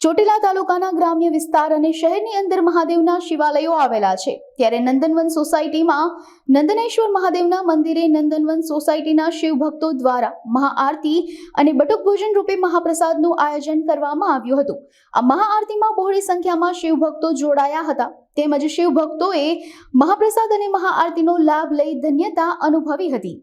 ચોટીલા તાલુકાના ગ્રામ્ય વિસ્તાર અને શહેરની અંદર મહાદેવના શિવાલયો આવેલા છે। ત્યારે નંદનવન સોસાયટીમાં નંદનેશ્વર મહાદેવના મંદિરે નંદનવન સોસાયટીના શિવ ભક્તો દ્વારા મહાઆરતી અને બટુક ભોજન રૂપે મહાપ્રસાદનું આયોજન કરવામાં આવ્યું હતું। આ મહાઆરતીમાં બહોળી સંખ્યામાં શિવ ભક્તો જોડાયા હતા તેમજ શિવ ભક્તોએ મહાપ્રસાદ અને મહાઆરતીનો લાભ લઈ ધન્યતા અનુભવી હતી।